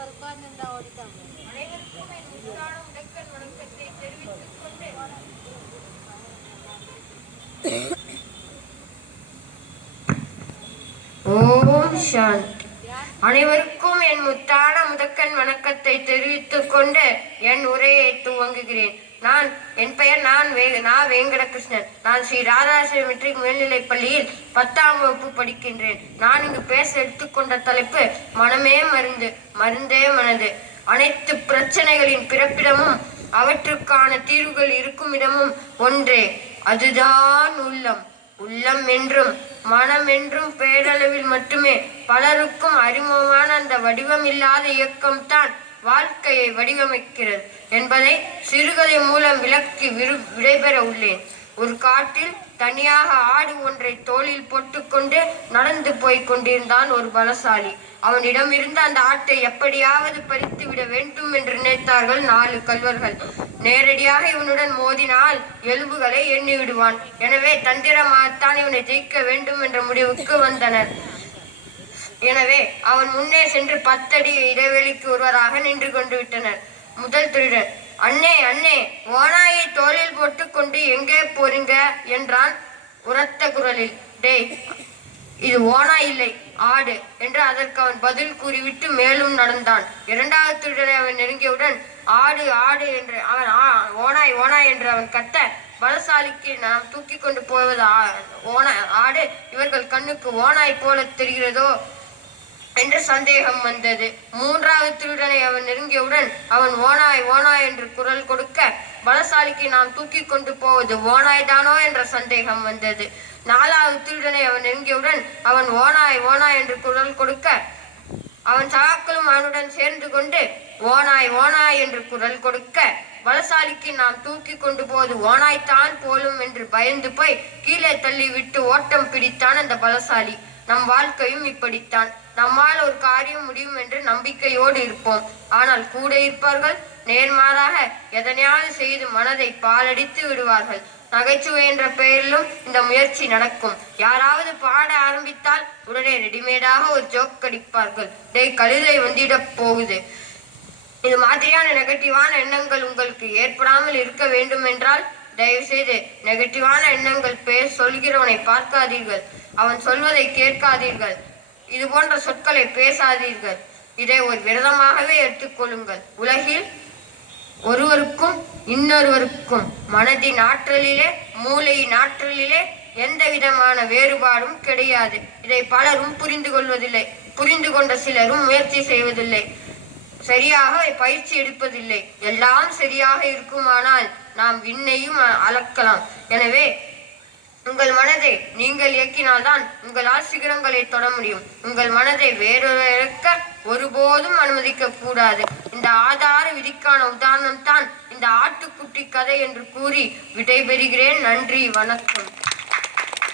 ஓம் சாந்தி. அனைவருக்கும் என் முத்தான முதற்கண் வணக்கத்தை தெரிவித்துக் கொண்டு என் உரையை துவங்குகிறேன். என் பெயர் வேங்கடகிருஷ்ணன். நான் ஸ்ரீ ராதாசிரி மெட்ரிக் மேல்நிலைப் பள்ளியில் 10ஆம் வகுப்பு படிக்கின்றேன். நான் இங்கு பேச எடுத்துக்கொண்ட தலைப்பு மனமே மருந்து, மருந்தே மனது. அனைத்து பிரச்சனைகளின் பிறப்பிடமும் அவற்றுக்கான தீர்வுகள் இருக்கும் இடமும் ஒன்றே, அதுதான் உள்ளம். உள்ளம் என்றும் மனம் என்றும் பேரளவில் மட்டுமே பலருக்கும் அறிமுகமான அந்த வடிவமில்லாத இயக்கம்தான் வாழ்க்கையை வடிவமைக்கிறது என்பதை சிறுகதை மூலம் விளக்கி விடைபெற உள்ளேன். ஒரு காட்டில் தனியாக ஆடு ஒன்றை தோளில் போட்டுக்கொண்டு நடந்து போய் கொண்டிருந்தான் ஒரு பலசாலி. அவனிடமிருந்த அந்த ஆட்டை எப்படியாவது பறித்து விட வேண்டும் என்று நினைத்தார்கள் 4 கள்வர்கள். நேரடியாக இவனுடன் மோதினால் எலும்புகளை எண்ணி விடுவான். எனவே தந்திரமாகத்தான் இவனை ஜெயிக்க வேண்டும் என்ற முடிவுக்கு வந்தனர். எனவே அவன் முன்னே சென்று 10 அடி இடைவெளிக்கு ஒருவராக நின்று கொண்டு விட்டனர். முதல் திருடன், அண்ணே அண்ணே, ஓனாயை தோளில் போட்டு கொண்டு எங்கே போறீங்க என்றான் உரத்த குரலில். டேய், இது ஓனாய் இல்லை, ஆடு என்று அதற்கு அவன் பதில் கூறிவிட்டு மேலும் நடந்தான். 2வது திருடனை அவன் நெருங்கியவுடன் ஆடு ஆடு என்று அவன் ஓனாய் ஓனாய் என்று அவன் கத்த, பலசாலிக்கு நாம் தூக்கி கொண்டு போவது ஆடு, இவர்கள் கண்ணுக்கு ஓனாய் போல தெரிகிறதோ என்று சந்தேகம் வந்தது. 3வது திருடனை அவன் நெருங்கியவுடன் அவன் ஓனாய் ஓனாய் என்று குரல் கொடுக்க, பலசாலிக்கு நாம் தூக்கி கொண்டு போவது ஓனாய்தானோ என்ற சந்தேகம் வந்தது. 4வது திருடனை அவன் நெருங்கியவுடன் அவன் ஓனாய் ஓனாய் என்று குரல் கொடுக்க, அவன் சகாக்களும் அவனுடன் சேர்ந்து கொண்டு ஓனாய் ஓனாய் என்று குரல் கொடுக்க, பலசாலிக்கு நாம் தூக்கி கொண்டு போவது ஓனாய்த்தான் போலும் என்று பயந்து போய் கீழே தள்ளி விட்டு ஓட்டம் பிடித்தான் அந்த பலசாலி. நம் வாழ்க்கையும் இப்படித்தான். நம்மால் ஒரு காரியம் முடியும் என்று நம்பிக்கையோடு இருப்போம். ஆனால் கூட இருப்பார்கள் நேர்மாறாக எதனையாவது செய்து மனதை பாலடித்து விடுவார்கள். நகைச்சுவை என்ற பெயரிலும் இந்த முயற்சி நடக்கும். யாராவது பாட ஆரம்பித்தால் உடனே ரெடிமேடாக ஒரு ஜோக் அடிப்பார்கள். டேய், கழுதை வந்திட போகுது. இது மாதிரியான நெகட்டிவான எண்ணங்கள் உங்களுக்கு ஏற்படாமல் இருக்க வேண்டும் என்றால் தயவு செய்து நெகட்டிவான எண்ணங்கள் சொல்கிறவனை பார்க்காதீர்கள். அவன் சொல்வதை கேட்காதீர்கள். இது போன்ற சொற்களை பேசாதீர்கள். இதை ஒரு விரதமாகவே எடுத்துக்கொள்ளுங்கள். உலகில் ஒருவருக்கும் இன்னொருவருக்கும் மனதின் ஆற்றலிலே, மூளையின் ஆற்றலிலே எந்த விதமான வேறுபாடும் கிடையாது. இதை பலரும் புரிந்து கொள்வதில்லை. புரிந்து கொண்ட சிலரும் முயற்சி செய்வதில்லை. சரியாக பயிற்சி எடுப்பதில்லை. எல்லாம் சரியாக இருக்குமானால் நாம் விண்ணையும் அளக்கலாம். எனவே உங்கள் மனதை நீங்கள் இயக்கினால்தான் உங்களால் சிகரங்களை தொட முடியும். உங்கள் மனதை வேறொருக்க ஒருபோதும் அனுமதிக்க கூடாது. இந்த ஆதார விதிக்கான உதாரணம் தான் இந்த ஆட்டுக்குட்டி கதை என்று கூறி விடைபெறுகிறேன். நன்றி, வணக்கம்.